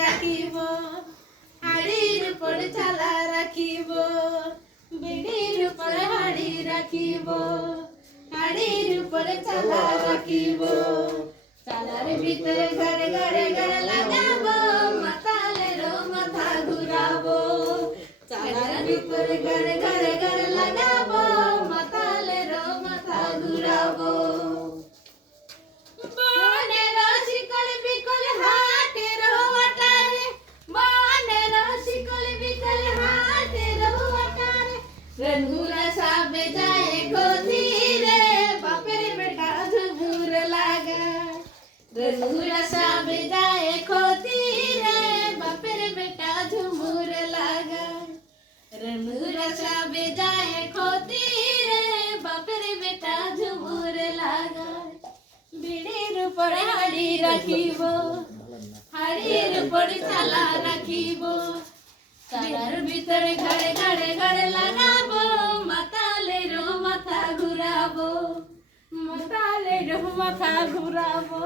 রাখিব, হাড়ির উপর চালা রাখিব, বিড়ির উপর হাড়ি রাখিব, হাড়ির উপর চালা রাখিব। চালার ভিতরে ঘরে ঘরে ঘরে লাগাবো, মাতালেরও মাথা ঘুরাবো। চালার ভিতরে ঘরে রঙ্গুরা সাবে যায় কোথি রে বাপের বেটা ঝুমুর লাগা রঙ্গুরা সাবে যায় কোথি রে বাপের বেটা ঝুমুর লাগা বিড়ির উপরে হাড়ি রাখিব হাড়ির উপরে চালা রাখিব চালার ভিতরে ঘরে ঘরে ঘরে লাগাবো মাথা ঘুরাবো